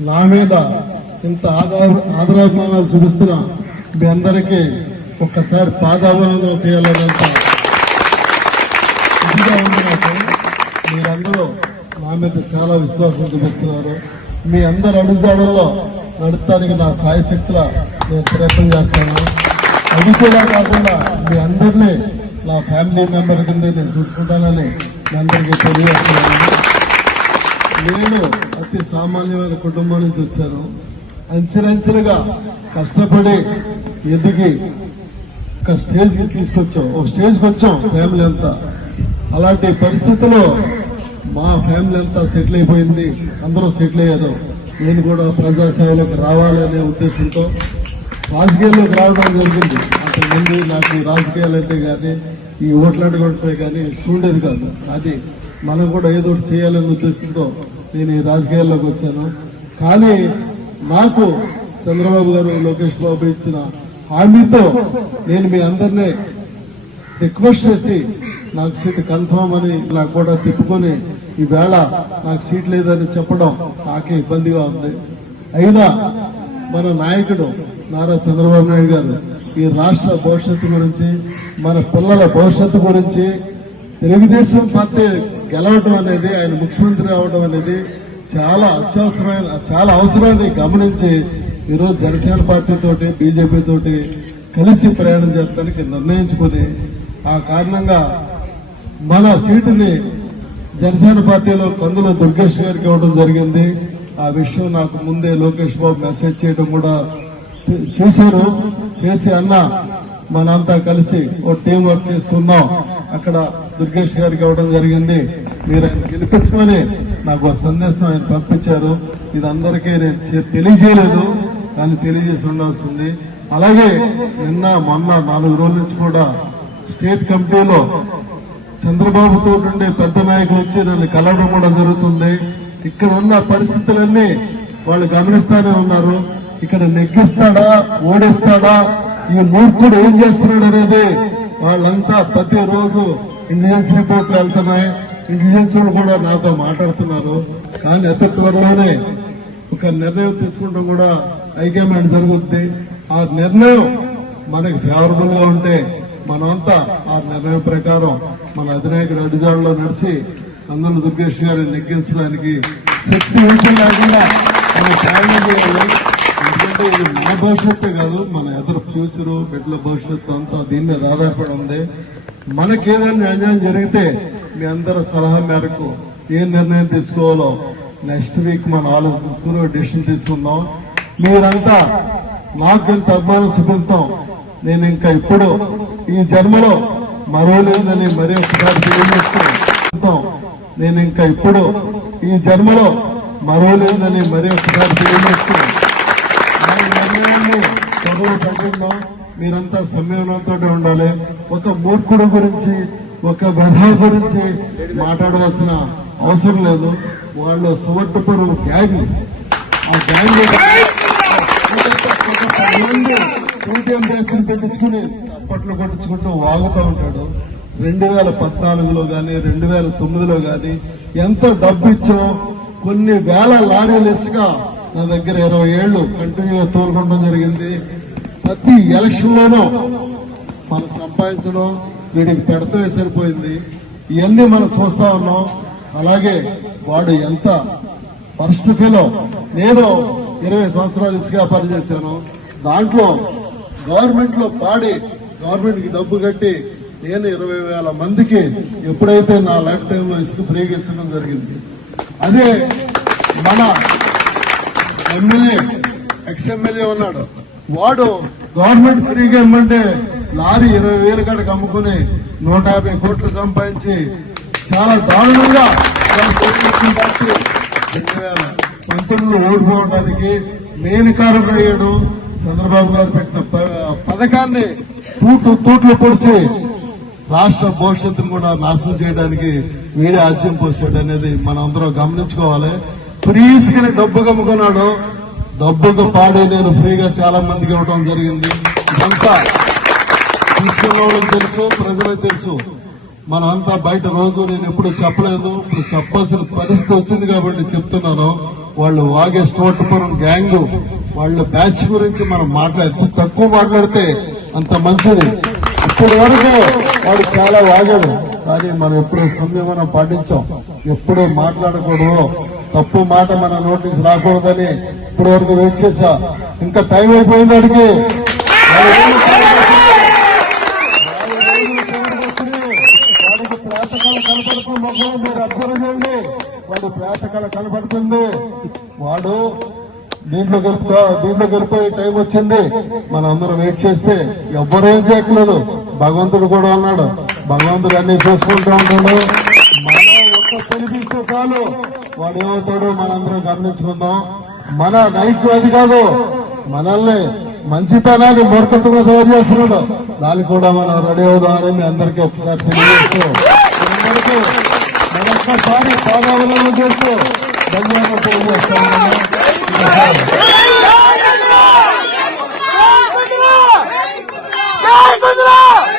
నా మీద ఇంత ఆదరాభిమానాలు చూపిస్తున్న మీ అందరికీ ఒక్కసారి పాదాభివందనం చేయాలనేంత ఇదిగా ఉంది నాకు. మీరందరూ నా మీద చాలా విశ్వాసం చూపిస్తున్నారు. మీ అందరి అడుగుజాడల్లో నడపడానికి నా సాయశక్తుల నేను ప్రయత్నం చేస్తాను. అది కూడా కాకుండా మీ అందరినీ నా ఫ్యామిలీ మెంబర్ కింద నేను చూసుకుంటానని మీ అందరికీ తెలియజేస్తున్నాను. నేను అతి సామాన్యమైన కుటుంబం నుంచి వచ్చాను. అంచెలంచెలుగా కష్టపడి ఎదిగి ఒక స్టేజ్కి తీసుకొచ్చాం, ఒక స్టేజ్కి వచ్చాం ఫ్యామిలీ అంతా. అలాంటి పరిస్థితిలో మా ఫ్యామిలీ అంతా సెటిల్ అయిపోయింది, అందరూ సెటిల్ అయ్యారు. నేను కూడా ప్రజాసేవలోకి రావాలనే ఉద్దేశంతో రాజకీయాల్లోకి రావడం జరిగింది. అంతకుముందు నాకు రాజకీయాలంటే కానీ ఈ ఓట్లాడుకుంటే కానీ ఇష్టం ఉండేది కాదు. అది మనం కూడా ఏదో ఒకటి చేయాలనే ఉద్దేశంతో నేను ఈ రాజకీయాల్లోకి వచ్చాను. కానీ నాకు చంద్రబాబు గారు, లోకేష్ బాబు ఇచ్చిన హామీతో నేను మీ అందరినీ రిక్వెస్ట్ చేసి నాకు సీట్ కన్ఫర్మ్ అని నాకు కూడా తిప్పుకొని ఈవేళ నాకు సీట్ లేదని చెప్పడం నాకే ఇబ్బందిగా ఉంది. అయినా మన నాయకుడు నారా చంద్రబాబు నాయుడు గారు ఈ రాష్ట్ర భవిష్యత్తు గురించి, మన పిల్లల భవిష్యత్తు గురించి, తెలుగుదేశం పార్టీ గెలవడం అనేది, ఆయన ముఖ్యమంత్రి అవడం అనేది చాలా అత్యవసరమైన, చాలా అవసరాన్ని గమనించి ఈరోజు జనసేన పార్టీ తోటి, బీజేపీ తోటి కలిసి ప్రయాణం చేయడానికి నిర్ణయించుకుని ఆ కారణంగా మన సీటుని జనసేన పార్టీలో కందుల దుర్గేష్ గారికి ఇవ్వడం జరిగింది. ఆ విషయం నాకు ముందే లోకేష్ బాబు మెసేజ్ చేయడం కూడా చేశారు. చేసి అన్న మనంతా కలిసి ఓ టీం వర్క్ చేసుకున్నాం, అక్కడ దుర్గేష్ గారికి ఇవ్వడం జరిగింది, మీరు ఆయన గెలిపించమని నాకు ఒక సందేశం ఆయన పంపించారు. ఇది అందరికీ నేను తెలియజేయలేదు, కానీ తెలియజేసి ఉండాల్సింది. అలాగే నిన్న మొన్న 4 రోజుల నుంచి కూడా స్టేట్ కమిటీలో చంద్రబాబుతో ఉండే పెద్ద నాయకులు వచ్చి నన్ను కలవడం కూడా జరుగుతుంది. ఇక్కడ ఉన్న పరిస్థితులన్నీ వాళ్ళు గమనిస్తానే ఉన్నారు. ఇక్కడ నెగ్గిస్తాడా, ఓడిస్తాడా, ఈ మూర్ఖుడు ఏం చేస్తున్నాడు అనేది వాళ్ళంతా ప్రతిరోజు ఇంటెలిజెన్స్ రిపోర్ట్లు వెళ్తున్నాయి. ఇంటెలిజెన్స్ కూడా నాతో మాట్లాడుతున్నారు. కానీ అతి త్వరలోనే ఒక నిర్ణయం తీసుకుంటాం కూడా హైకమాండ్ జరుగుతుంది. ఆ నిర్ణయం మనకి ఫేవరబుల్ గా ఉంటే మనమంతా ఆ నిర్ణయం ప్రకారం మన అధినాయకుడు అడుగుజాడలో నడిచి కందుల దుర్గేష్ గారిని నెగ్గించడానికి శక్తి విషయం లేకుండా మనం ప్రయాణం చేయాలి. ఎందుకంటే ఇది మన భవిష్యత్తు కాదు, మన ఎదురు ఫ్యూచర్, బిడ్డల భవిష్యత్తు అంతా దీని మీద ఆధారపడి ఉంది. మనకేదైనా అన్యాయం జరిగితే మీ అందరి సలహా మేరకు ఏ నిర్ణయం తీసుకోవాలో నెక్స్ట్ వీక్ మనం ఆలోచించుకుని డిసిషన్ తీసుకుందాం. మీరంతా నాకు ఇంత అభిమానం చూపిస్తాం. నేను ఇంకా ఇప్పుడు ఈ జన్మలో మరో లేదని మరీ ఒకసారి తెలియజేస్తాం. నేను ఇంకా ఇప్పుడు ఈ జన్మలో మరో లేదని మరీ ఒకసారి తెలియజేస్తాం. నిర్ణయాన్ని త్వరలో ప్రకటిద్దాం. మీరంతా సంయమనంతో ఉండాలి. ఒక మూర్ఖుడు గురించి, ఒక వెధవ గురించి మాట్లాడవలసిన అవసరం లేదు. వాళ్ళు సువర్ణపురం గ్యాంగ్, ఆ గ్యాంగ్ పేటీఎం బ్యాచ్ని పెట్టించుకుని అప్పట్లో కొట్టించుకుంటూ వాగుతూ ఉంటాడు. 2014లో గాని 2009లో గాని ఎంత డబ్బు ఇచ్చో కొన్ని వేల లారీలు ఇసుక నా దగ్గర 20 ఏళ్లు కంటిన్యూగా తోలుకోవడం జరిగింది. ప్రతి ఎలక్షన్ లోనూ మనం సంపాదించడం, వీడికి పెడతమే సరిపోయింది. ఇవన్నీ మనం చూస్తా ఉన్నాం. అలాగే వాడు ఎంత పరిస్థితిలో, నేను 20 సంవత్సరాలు ఇసుక పనిచేశాను. దాంట్లో గవర్నమెంట్ లో పాడి గవర్నమెంట్ కి డబ్బు కట్టి నేను 20,000 మందికి ఎప్పుడైతే నా లైఫ్ టైంలో ఇసుక ఫ్రీగా ఇచ్చడం జరిగింది. అదే మన ఎమ్మెల్యే, ఎక్స్ఎమ్మెల్యే ఉన్నాడు, వాడు గవర్నమెంట్ ఫ్రీగా ఇమ్మంటే లారీ 20,000 కాడికి అమ్ముకుని 150 కోట్లు సంపాదించి చాలా దారుణంగా 2019లో ఓడిపోవడానికి మెయిన్ కారణం అయ్యాడు. చంద్రబాబు గారు పెట్టిన పథకాన్ని తూట్లు పొడిచి రాష్ట్ర భవిష్యత్తును కూడా నాశనం చేయడానికి వీడే ఆజ్యం పోసాడు అనేది మనం అందరం గమనించుకోవాలి. ఫ్రీస్కి డబ్బు కమ్ముకున్నాడు. డబ్బుకు పాడి నేను ఫ్రీగా చాలా మందికి ఇవ్వడం జరిగింది. ఇదంతా తీసుకున్న వాళ్ళకి తెలుసు, ప్రజలకు తెలుసు. మనమంతా బయట రోజు నేను ఎప్పుడు చెప్పలేదు, ఇప్పుడు చెప్పాల్సిన పరిస్థితి వచ్చింది కాబట్టి చెప్తున్నాను. వాళ్ళు వాగే స్టోటపురం గ్యాంగ్ వాళ్ళ బ్యాచ్ గురించి మనం మాట్లాడితే తక్కువ మాట్లాడితే అంత మంచిది. ఇప్పటి వరకు వాడు చాలా వాగాడు, కానీ మనం ఎప్పుడూ సంయమనం పాటించాం. ఎప్పుడూ మాట్లాడకూడదు, తప్పు మాట మన నోటీస్ రాకూడదని ఇప్పటి వరకు వెయిట్ చేశా. ఇంకా టైం అయిపోయింది అడిగి వాడికి ప్రాతకాల కనపడుతుంది మొహం మీరు అబ్జర్వ్ చేయండి. వాడు ప్రాతకాల కనపడుతుంది. వాడు దీంట్లో గెలిపోయే టైం వచ్చింది. మన అందరూ వెయిట్ చేస్తే ఎవ్వరేం చేయట్లేదు. భగవంతుడు కూడా ఉన్నాడు, భగవంతుడు అన్ని చూసుకుంటూ ఉంటాడు. మనం ఒక్క పిలిపిస్తే చాలు వాడు ఏమవుతాడో మనందరం గమనించుకుందాం. మన నైత్యం అది కాదు, మనల్ని మంచితనాన్ని మూర్ఖత్వంగా తయారు చేస్తున్నాడు. దానికి కూడా మనం రెడీ అవుదామని మీ అందరికీ ఒకసారి తెలియజేస్తూ అందరికీ మరొక్కసారి పాదావలను చేస్తూ ధన్యవాదాలు తెలియజేస్తాను. జై గుజరాత్